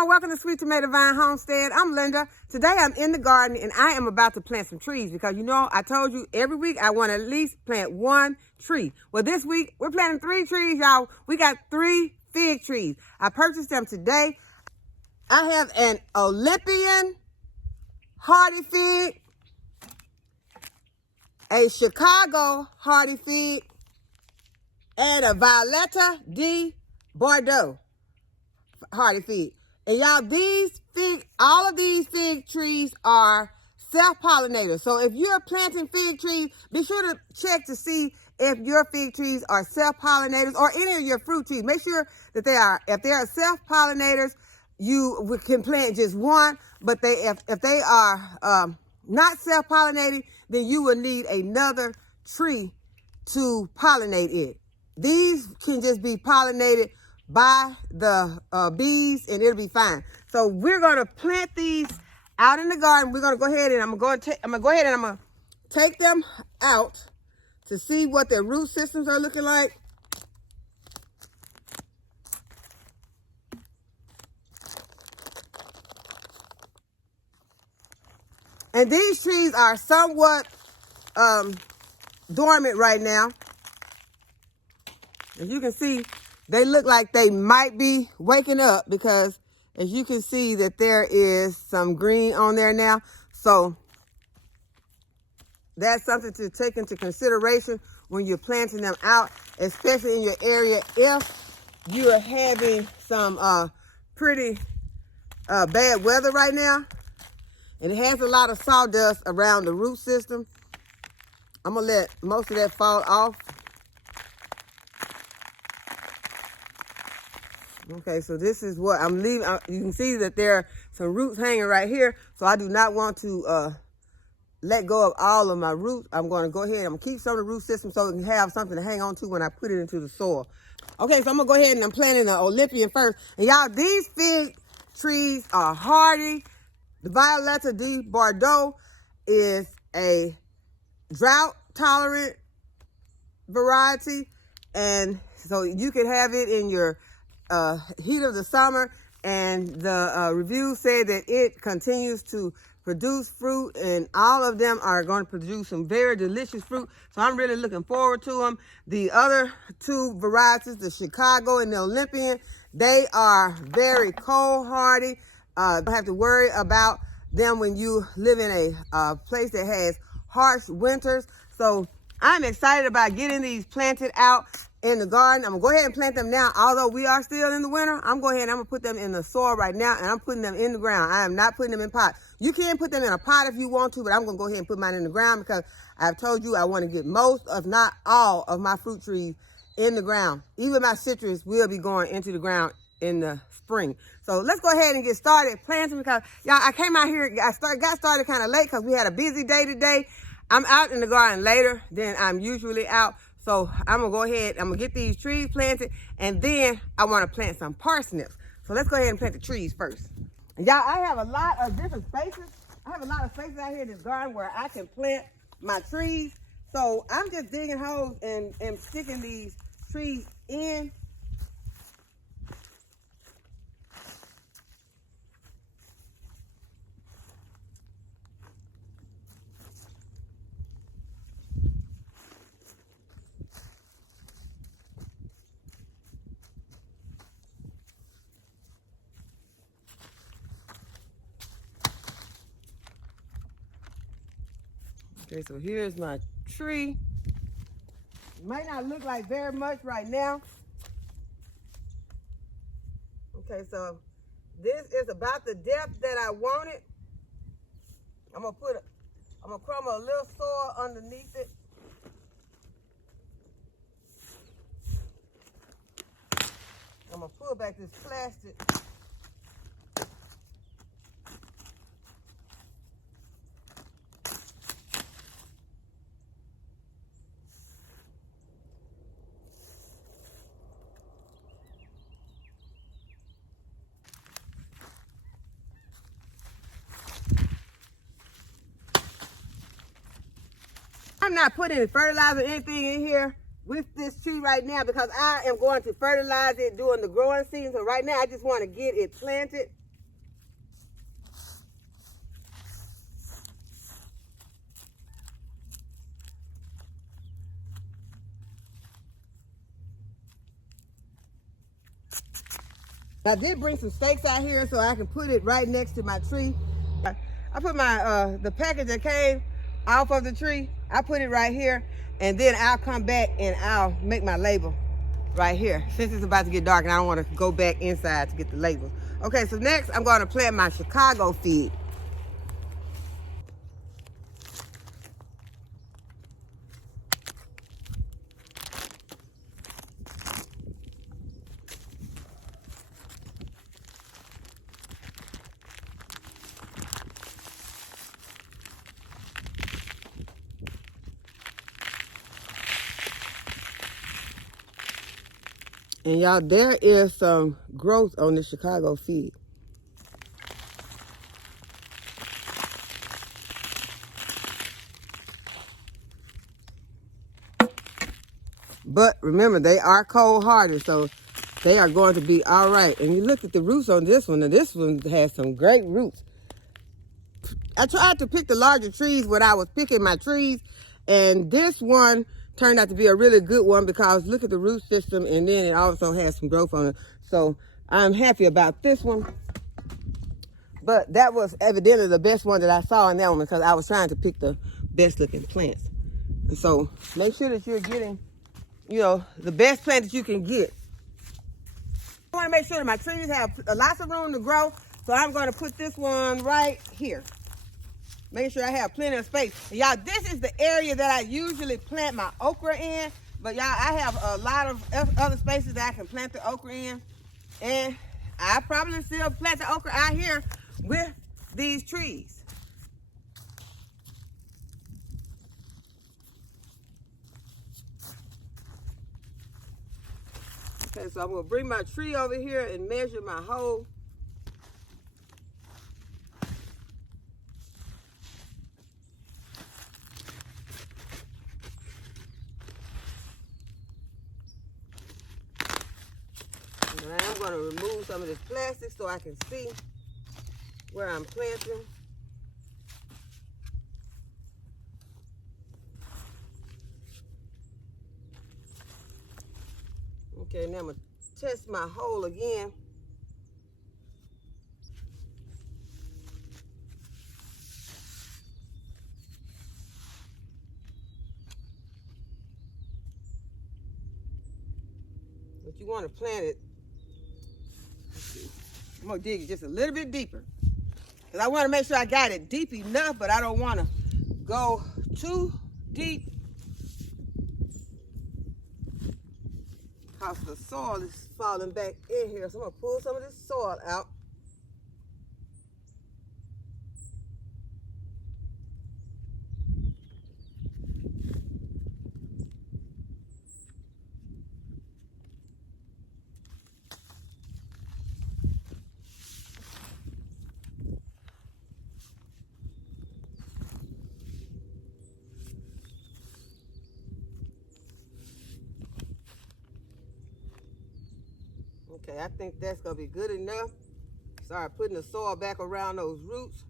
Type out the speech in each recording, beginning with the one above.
everyone, welcome to Sweet Tomato Vine Homestead. I'm Linda. Today I'm in the garden and I am about to plant some trees because you know I told you every week I want to at least plant one tree. Well, this week we're planting 3 trees, y'all. We got 3 fig trees. I purchased them today. I have an Olympian hardy fig, a Chicago hardy fig, and a Violetta di Bordeaux hardy fig. And y'all, all of these fig trees are self-pollinators. So if you're planting fig trees, be sure to check to see if your fig trees are self-pollinators or any of your fruit trees. Make sure that they are. If they are self-pollinators, you can plant just one. But if they are not self-pollinating, then you will need another tree to pollinate it. These can just be pollinated by the bees and it'll be fine. So we're gonna plant these out in the garden. We're gonna go ahead and I'm gonna take them out to see what their root systems are looking like. And these trees are somewhat dormant right now. As you can see, they look like they might be waking up because as you can see that there is some green on there now. So that's something to take into consideration when you're planting them out, especially in your area if you are having some pretty bad weather right now. And it has a lot of sawdust around the root system. I'm gonna let most of that fall off. Okay, so this is what I'm leaving. You can see that there are some roots hanging right here. So I do not want to let go of all of my roots. I'm going to go ahead. I'm going to keep some of the root system so it can have something to hang on to when I put it into the soil. Okay, so I'm going to go ahead and I'm planting the Olympian first. And y'all, these fig trees are hardy. The Violetta di Bordeaux is a drought-tolerant variety. And so you can have it in your heat of the summer, and the review said that it continues to produce fruit, and all of them are going to produce some very delicious fruit. So I'm really looking forward to them. The other 2 varieties, the Chicago and the Olympian, they are very cold hardy. Don't have to worry about them when you live in a place that has harsh winters. So I'm excited about getting these planted out in the garden. I'm gonna go ahead and plant them now. Although we are still in the winter, I'm going ahead and I'm gonna put them in the soil right now, and I'm putting them in the ground. I am not putting them in pots. You can put them in a pot if you want to, but I'm gonna go ahead and put mine in the ground because I've told you I want to get most, if not all, of my fruit trees in the ground. Even my citrus will be going into the ground in the spring. So let's go ahead and get started planting because y'all, I came out here, got started kind of late because we had a busy day today. I'm out in the garden later than I'm usually out. So I'm gonna go ahead, I'm gonna get these trees planted, and then I wanna plant some parsnips. So let's go ahead and plant the trees first. And y'all, I have a lot of different spaces. I have a lot of spaces out here in this garden where I can plant my trees. So I'm just digging holes and sticking these trees in. Okay, so here's my tree. It might not look like very much right now. Okay, so this is about the depth that I want it. I'm gonna crumble a little soil underneath it. I'm gonna pull back this plastic. I'm not putting any fertilizer or anything in here with this tree right now because I am going to fertilize it during the growing season. So right now I just want to get it planted. I did bring some stakes out here so I can put it right next to my tree. I put my the package that came off of the tree, I put it right here, and then I'll come back and I'll make my label right here, since it's about to get dark and I don't want to go back inside to get the labels. Okay, so next I'm going to plant my Chicago feed. And y'all, there is some growth on the Chicago feed. But remember, they are cold-hearted, so they are going to be all right. And you look at the roots on this one, and this one has some great roots. I tried to pick the larger trees when I was picking my trees, and this one turned out to be a really good one because look at the root system, and then it also has some growth on it. So I'm happy about this one. But that was evidently the best one that I saw in that one because I was trying to pick the best looking plants. And so make sure that you're getting, you know, the best plant that you can get. I want to make sure that my trees have lots of room to grow, so I'm going to put this one right here. Make sure I have plenty of space. Y'all, this is the area that I usually plant my okra in. But y'all, I have a lot of other spaces that I can plant the okra in. And I probably still plant the okra out here with these trees. Okay, so I'm gonna bring my tree over here and measure my hole. And I'm gonna remove some of this plastic so I can see where I'm planting. Okay, now I'm gonna test my hole again. But you want to plant it. I'm gonna dig it just a little bit deeper. Because I want to make sure I got it deep enough, but I don't want to go too deep. Because the soil is falling back in here. So I'm going to pull some of this soil out. Okay, I think that's going to be good enough. Start putting the soil back around those roots.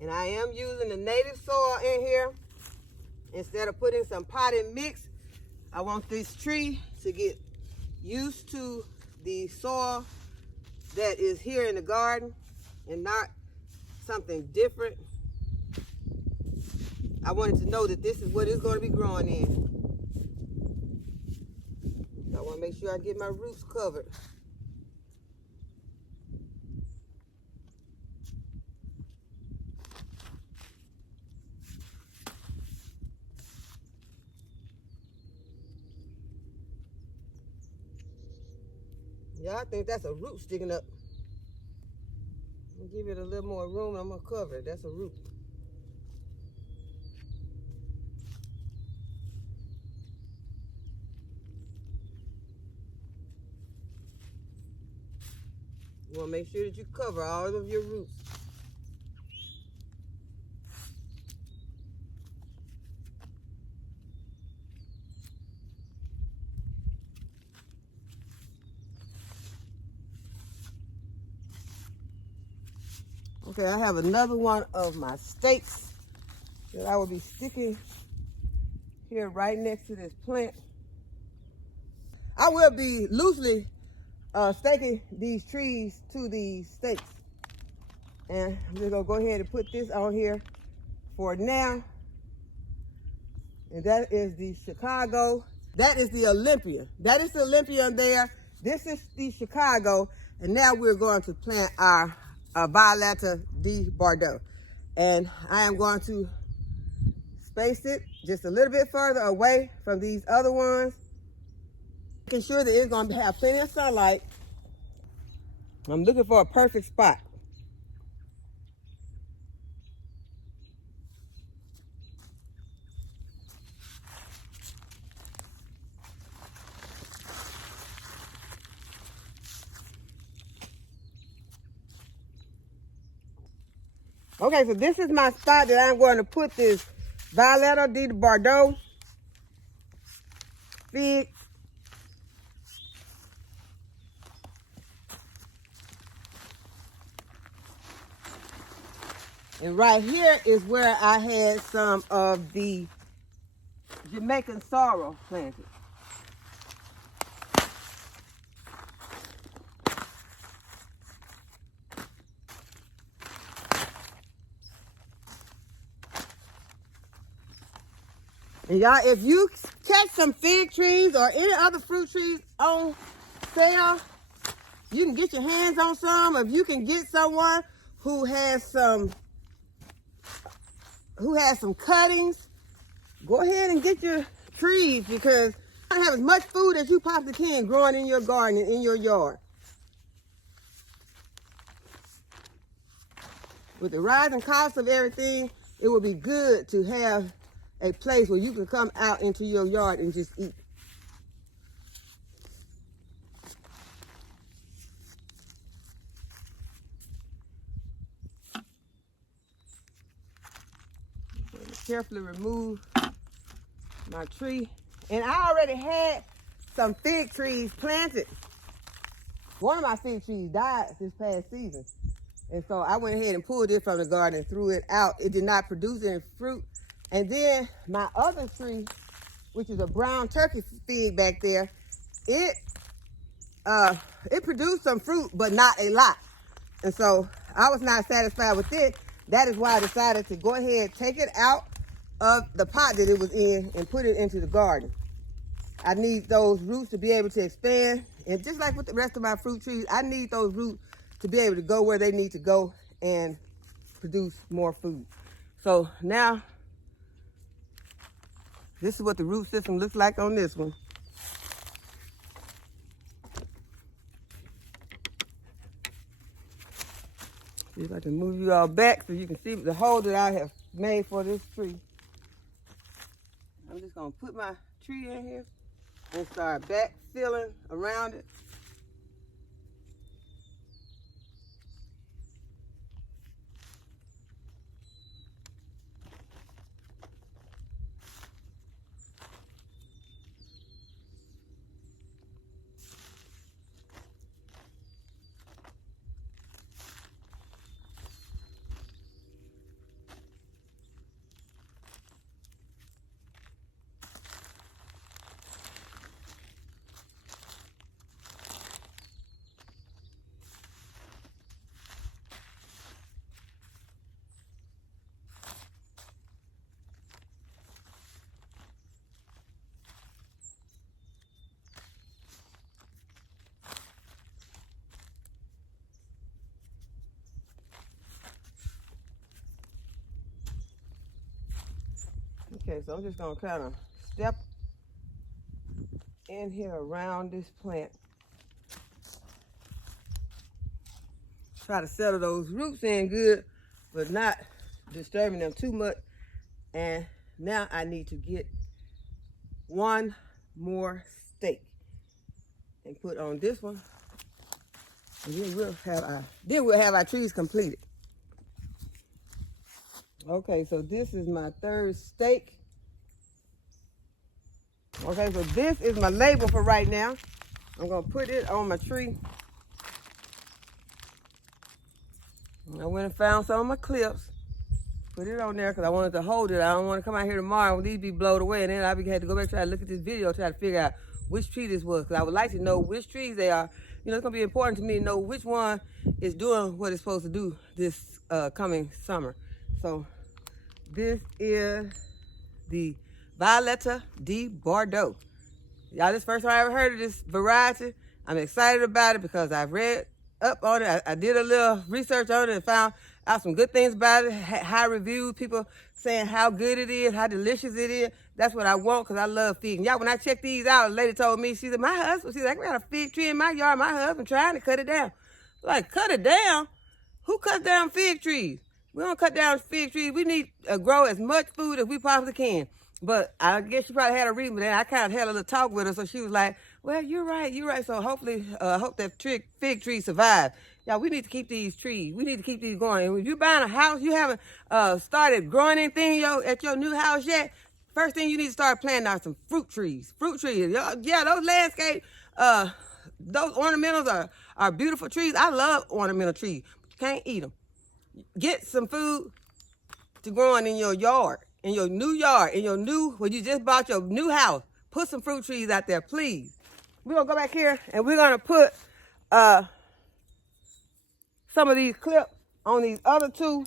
And I am using the native soil in here. Instead of putting some potting mix, I want this tree to get used to the soil that is here in the garden and not something different. I wanted to know that this is what it's going to be growing in. I want to make sure I get my roots covered. Yeah, I think that's a root sticking up. I'll give it a little more room. I'm going to cover it. That's a root. You want to make sure that you cover all of your roots. Okay, I have another one of my stakes that I will be sticking here right next to this plant. I will be loosely staking these trees to these stakes. And I'm just gonna go ahead and put this on here for now. And that is the Chicago. That is the Olympia. That is the Olympia there. This is the Chicago. And now we're going to plant our Violetta de Bordeaux. And I am going to space it just a little bit further away from these other ones, making sure that it's going to have plenty of sunlight. I'm looking for a perfect spot. Okay, so this is my spot that I'm going to put this Violetta de Bordeaux fig. And right here is where I had some of the Jamaican sorrel planted. And y'all, if you catch some fig trees or any other fruit trees on sale, you can get your hands on some. If you can get someone who has some cuttings, go ahead and get your trees, because you want to have as much food as you possibly can growing in your garden and in your yard. With the rising cost of everything, it would be good to have a place where you can come out into your yard and just eat. Carefully remove my tree. And I already had some fig trees planted. One of my fig trees died this past season. And so I went ahead and pulled it from the garden and threw it out. It did not produce any fruit. And then my other tree, which is a brown turkey fig back there, it produced some fruit, but not a lot. And so I was not satisfied with it. That is why I decided to go ahead, take it out of the pot that it was in and put it into the garden. I need those roots to be able to expand. And just like with the rest of my fruit trees, I need those roots to be able to go where they need to go and produce more food. So now, this is what the root system looks like on this one. See if I can move you all back so you can see the hole that I have made for this tree. I'm just gonna put my tree in here and start backfilling around it. Okay, so I'm just gonna kind of step in here around this plant. Try to settle those roots in good, but not disturbing them too much. And now I need to get one more stake and put on this one. And then we'll have our trees completed. Okay, so this is my third stake. Okay, so this is my label for right now. I'm gonna put it on my tree. I went and found some of my clips. Put it on there because I wanted to hold it. I don't want to come out here tomorrow and these be blowed away. And then I had to go back and try to look at this video, try to figure out which tree this was. Because I would like to know which trees they are. You know, it's going to be important to me to know which one is doing what it's supposed to do this coming summer. So this is the Violetta di Bordeaux. Y'all, this first time I ever heard of this variety. I'm excited about it because I've read up on it. I did a little research on it and found out some good things about it. High reviews, people saying how good it is, how delicious it is. That's what I want because I love figs. Y'all, when I checked these out, a lady told me, she said, I got a fig tree in my yard. My husband trying to cut it down. Like, cut it down? Who cuts down fig trees? We don't cut down fig trees. We need to grow as much food as we possibly can. But I guess she probably had a reason, but then I kind of had a little talk with her, so she was like, well, you're right. So hopefully, hope that fig tree survives. Y'all, we need to keep these trees. We need to keep these going. And when you're buying a house, you haven't started growing anything at your new house yet, first thing you need to start planting are some fruit trees. Fruit trees. Yeah, those landscape, those ornamentals are beautiful trees. I love ornamental trees, but you can't eat them. Get some food to growing in your yard, in your new yard, when you just bought your new house. Put some fruit trees out there, please. We're going to go back here and we're going to put some of these clips on these other two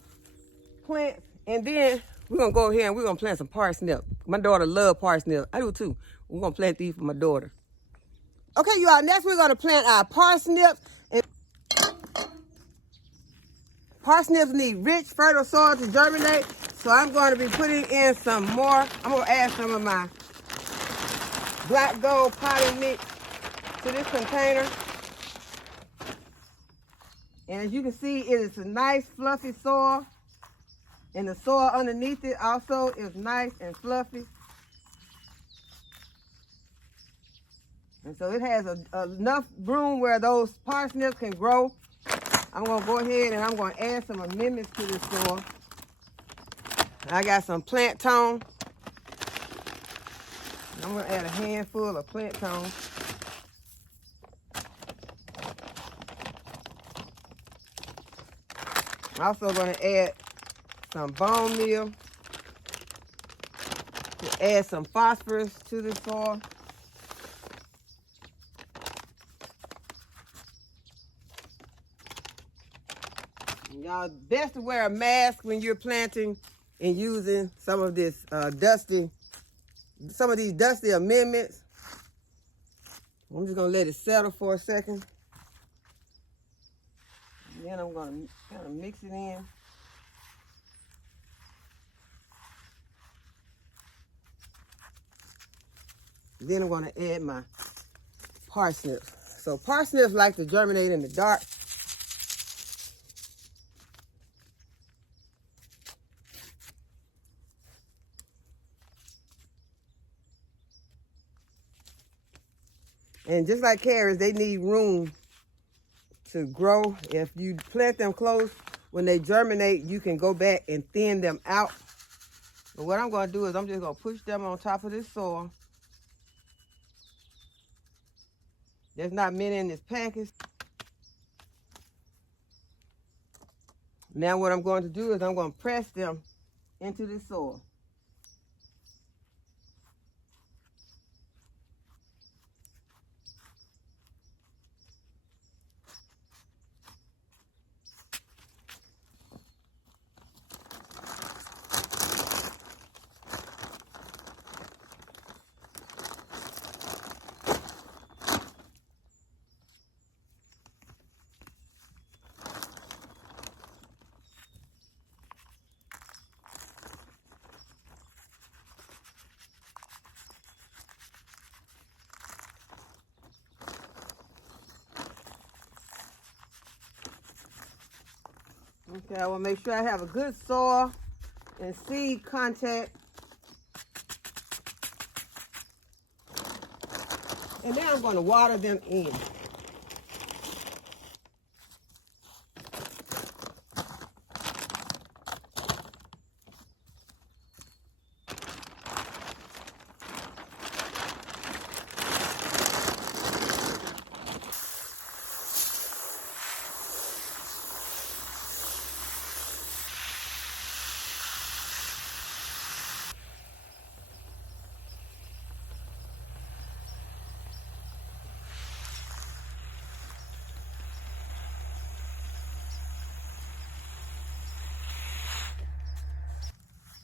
plants. And then we're going to go here and we're going to plant some parsnips. My daughter loves parsnips. I do too. We're going to plant these for my daughter. Okay, you all, next we're going to plant our parsnips. And parsnips need rich, fertile soil to germinate. So I'm going to be putting in some more. I'm going to add some of my black gold potting mix to this container. And as you can see, it is a nice fluffy soil. And the soil underneath it also is nice and fluffy. And so it has enough room where those parsnips can grow. I'm going to go ahead and I'm going to add some amendments to this soil. I got some plant tone. I'm going to add a handful of plant tone. I'm also going to add some bone meal to add some phosphorus to the soil. Y'all, best to wear a mask when you're planting and using some of this some of these dusty amendments. I'm just gonna let it settle for a second. And then I'm gonna kind of mix it in. Then I'm gonna add my parsnips. So parsnips like to germinate in the dark. And just like carrots, they need room to grow. If you plant them close, when they germinate, you can go back and thin them out. But what I'm going to do is I'm just going to push them on top of this soil. There's not many in this package. Now what I'm going to do is I'm going to press them into this soil. Okay, I want to make sure I have a good soil and seed contact. And now I'm going to water them in.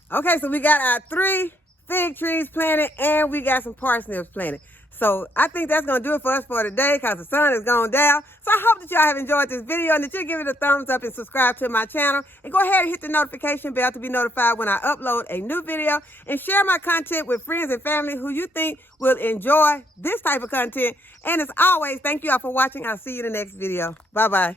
Okay, so we got our 3 fig trees planted and we got some parsnips planted. So I think that's going to do it for us for today because the sun is going down. So I hope that y'all have enjoyed this video and that you'll give it a thumbs up and subscribe to my channel. And go ahead and hit the notification bell to be notified when I upload a new video. And share my content with friends and family who you think will enjoy this type of content. And as always, thank you all for watching. I'll see you in the next video. Bye-bye.